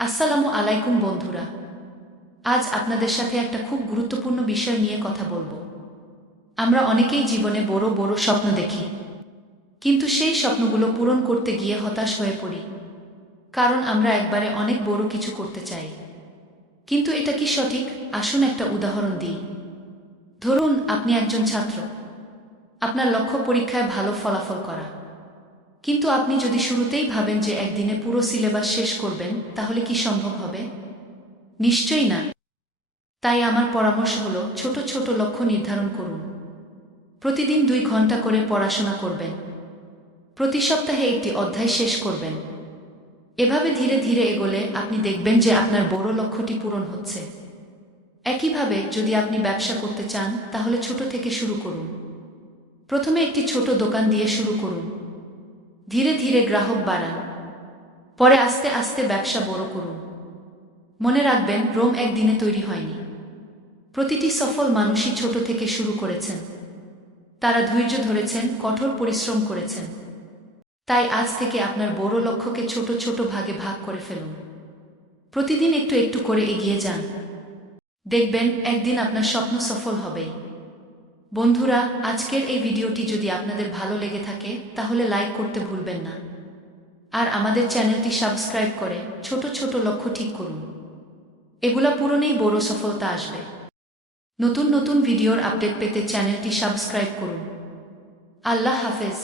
আসসালামু আলাইকুম বন্ধুরা। আজ আপনাদের সাথে একটা খুব গুরুত্বপূর্ণ বিষয় নিয়ে কথা বলবো। আমরা অনেকেই জীবনে বড় বড় স্বপ্ন দেখি, কিন্তু সেই স্বপ্নগুলো পূরণ করতে গিয়ে হতাশ হয়ে পড়ি, কারণ আমরা একবারে অনেক বড় কিছু করতে চাই। কিন্তু এটা কি সঠিক? আসুন একটা উদাহরণ দিই। ধরুন আপনি একজন ছাত্র, আপনার লক্ষ্য পরীক্ষায় ভালো ফলাফল করা। কিন্তু আপনি যদি শুরুতেই ভাবেন যে একদিনে পুরো সিলেবাস শেষ করবেন, তাহলে কি সম্ভব হবে? নিশ্চয়ই না। তাই আমার পরামর্শ হলো, ছোট ছোট লক্ষ্য নির্ধারণ করুন। প্রতিদিন 2 ঘন্টা করে পড়াশোনা করবেন। প্রতি সপ্তাহে একটি অধ্যায় শেষ করবেন। এভাবে ধীরে ধীরে এগোলে আপনি দেখবেন যে আপনার বড় লক্ষ্যটি পূরণ হচ্ছে। একইভাবে যদি আপনি ব্যবসা করতে চান, তাহলে ছোট থেকে শুরু করুন। প্রথমে একটি ছোট দোকান দিয়ে শুরু করুন। ধীরে ধীরে গ্রাহক বাড়ান। পরে আস্তে আস্তে ব্যবসা বড় করুন। মনে রাখবেন, রোম একদিনে তৈরি হয়নি। প্রতিটি সফল মানুষই ছোট থেকে শুরু করেছেন। তারা ধৈর্য ধরেছেন, কঠোর পরিশ্রম করেছেন। তাই আজ থেকে আপনার বড় লক্ষ্যকে ছোট ছোট ভাগে ভাগ করে ফেলুন। প্রতিদিন একটু একটু করে এগিয়ে যান। দেখবেন একদিন আপনার স্বপ্ন সফল হবে। বন্ধুরা, আজকের এই ভিডিওটি যদি আপনাদের ভালো লেগে থাকে, তাহলে লাইক করতে ভুলবেন না। আর আমাদের চ্যানেলটি সাবস্ক্রাইব করে ছোট ছোট লক্ষ্য ঠিক করুন। এগুলা পূরণেই বড় সফলতা আসবে। নতুন নতুন ভিডিওর আপডেট পেতে চ্যানেলটি সাবস্ক্রাইব করুন। আল্লাহ হাফেজ।